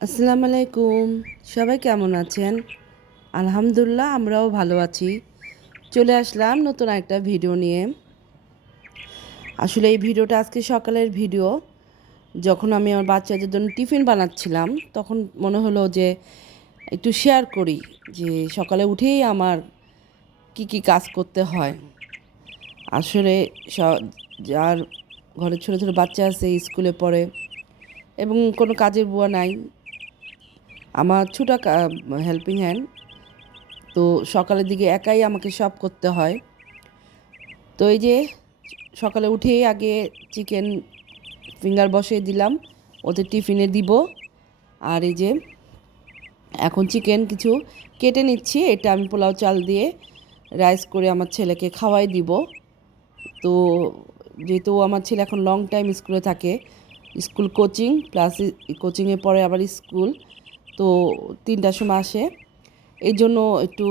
আসসালামু আলাইকুম। সবাই কেমন আছেন? আলহামদুলিল্লাহ, আমরাও ভালো আছি। চলে আসলাম নতুন একটা ভিডিও নিয়ে। আসলে এই ভিডিওটা আজকে সকালের ভিডিও। যখন আমি আমার বাচ্চাদের জন্য টিফিন বানাচ্ছিলাম, তখন মনে হলো যে একটু শেয়ার করি যে সকালে উঠেই আমার কি কি কাজ করতে হয়। আসলে যার ঘরে ছোটো ছোটো বাচ্চা আছে, স্কুলে পড়ে এবং কোনো কাজের বুয়া নাই আমার ছোটা হেল্পিং হ্যান্ড তো সকালের দিকে একাই আমাকে সব করতে হয়। তো এই যে সকালে উঠেই আগে চিকেন ফিঙ্গার বসিয়ে দিলাম, ওদের টিফিনে দিব। আর এই যে এখন চিকেন কিছু কেটে নিচ্ছি, এটা আমি পোলাও চাল দিয়ে রাইস করে আমার ছেলেকে খাওয়াই দিব। তো যেহেতু আমার ছেলে এখন লং টাইম স্কুলে থাকে স্কুল কোচিং প্লাস কোচিংয়ে পরে আবার স্কুল তো তিনটার সময় আসে। এই জন্য একটু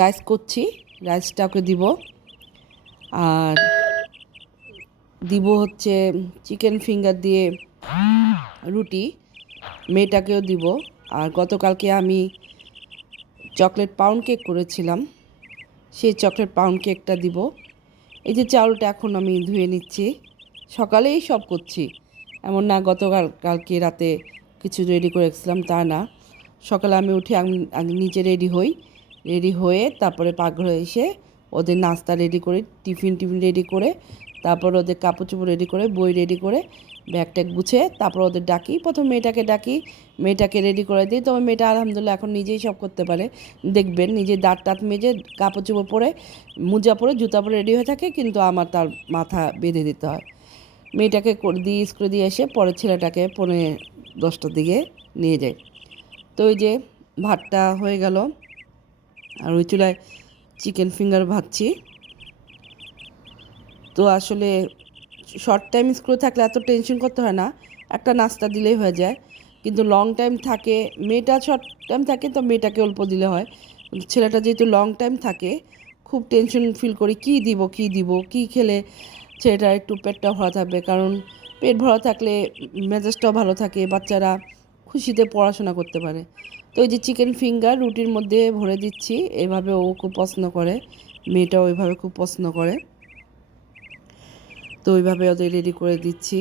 রাইস করছি। রাইসটা ওকে দিব। আর দিব হচ্ছে চিকেন ফিঙ্গার দিয়ে রুটি। মেয়েটাকেও দিব। আর গতকালকে আমি চকলেট পাউন্ড কেক করেছিলাম। সেই চকলেট পাউন্ড কেকটা দিব। এই যে চাউলটা এখন আমি ধুয়ে নিচ্ছি। সকালেই সব করছি। এমন না গতকাল কালকে রাতে কিছু রেডি করে রেখেছিলাম, তা না। সকালে আমি উঠে আমি নিজে রেডি হই। রেডি হয়ে তারপরে পাকঘরে এসে ওদের নাস্তা রেডি করে, টিফিন টিফিন রেডি করে, তারপর ওদের কাপড় চোপড় রেডি করে, বই রেডি করে ব্যাগ ট্যাগ গুছে, তারপর ওদের ডাকি। প্রথম মেয়েটাকে ডাকি, মেয়েটাকে রেডি করে দিই। তবে মেয়েটা আলহামদুলিল্লাহ এখন নিজেই সব করতে পারে। দেখবেন নিজে দাঁত টাত মেজে কাপড় চোপড় পরে, মোজা পরে, জুতা পরে রেডি হয়ে থাকে, কিন্তু আমার তার মাথা বেঁধে দিতে হয়। মেয়েটাকে করে দিয়ে স্কুলে দিয়ে এসে পরে ছেলেটাকে পনে দশটার দিকে নিয়ে যাই তো ওই যে ভাতটা হয়ে গেল, আর ওই চুলায় চিকেন ফিঙ্গার ভাজছি। তো আসলে শর্ট টাইম স্কুলে থাকলে এত টেনশন করতে হয় না, একটা নাস্তা দিলেই হয়ে যায়। কিন্তু লং টাইম থাকে, মেয়েটা শর্ট টাইম থাকে তো মেয়েটাকে অল্প দিলে হয়। ছেলেটা যেহেতু লং টাইম থাকে, খুব টেনশন ফিল করি, কী দিব কী দিব, কী খেলে ছেলেটার একটু পেটটা ভরা থাকবে, কারণ পেট ভরা থাকলে মেজাজটাও ভালো থাকে, বাচ্চারা খুশিতে পড়াশোনা করতে পারে। তো এই যে চিকেন ফিঙ্গার রুটির মধ্যে ভরে দিচ্ছি, এভাবে ও খুব পছন্দ করে, মেয়েটাও ওইভাবে খুব পছন্দ করে। তো ওইভাবে ওদের রেডি করে দিচ্ছি।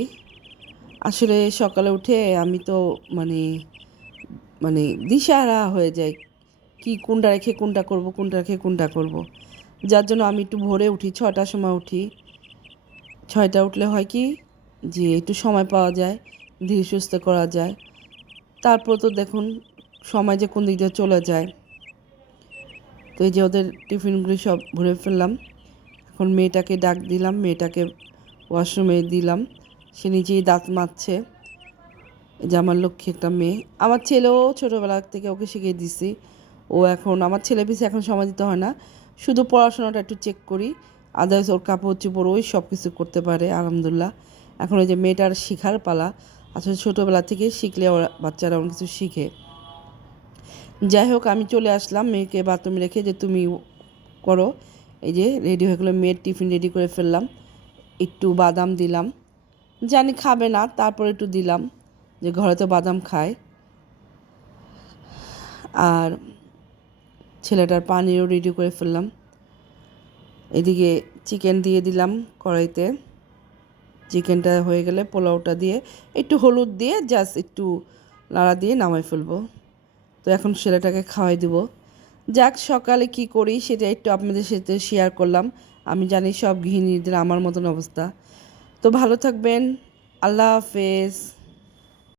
আসলে সকালে উঠে আমি তো মানে মানে দিশাহারা হয়ে যাই, কি কোনটা রেখে কোনটা করব, কোনটা রেখে কোনটা করব। যার জন্য আমি একটু ভোরে উঠি ছটার সময় উঠি। ছয়টা উঠলে হয় কি যে একটু সময় পাওয়া যায়, ধীরে সুস্থ করা যায়। তারপর তো দেখুন সময় যে কোন দিক দিয়ে চলে যায়। তো এই যে ওদের টিফিনগুলি সব ভরে ফেললাম। এখন মেয়েটাকে ডাক দিলাম, মেয়েটাকে ওয়াশরুমে দিলাম। সে নিজেই দাঁত এই যে আমার লক্ষ্মী একটা মেয়ে। আমার ছেলেও ছোটোবেলা থেকে ওকে শিখিয়ে দিছি। ও এখন, আমার ছেলে পিছিয়ে এখন সময় দিতে হয় না। শুধু পড়াশোনাটা একটু চেক করি। আদার্স ওর কাপড় চোপড় ওই সব কিছু করতে পারে, আলহামদুলিল্লাহ। এখন ওই যে মেয়েটার শিখার পালা, আসলে ছোটোবেলা থেকে শিখলে ওরা, বাচ্চারা অনেক কিছু শিখে। যাই হোক, আমি চলে আসলাম মেয়েকে বাথরুমে রেখে যে তুমি করো। এই যে রেডি হয়ে গেলো, মেয়ের টিফিন রেডি করে ফেললাম। একটু বাদাম দিলাম। জানি খাবে না, তারপর একটু দিলাম যে ঘরে তো বাদাম খায়। আর ছেলেটার পানিরও রেডি করে ফেললাম। এদিকে চিকেন দিয়ে দিলাম কড়াইতে। চিকেনটা হয়ে গেলে পোলাওটা দিয়ে একটু হলুদ দিয়ে জাস্ট একটু নাড়া দিয়ে নামাই ফেলব। তো এখন ছেলেটাকে খাওয়াই দেবো। যাক, সকালে কি করি সেটা একটু আপনাদের সাথে শেয়ার করলাম। আমি জানি সব গৃহিণীদের আমার মতন অবস্থা। তো ভালো থাকবেন। আল্লাহ হাফেজ।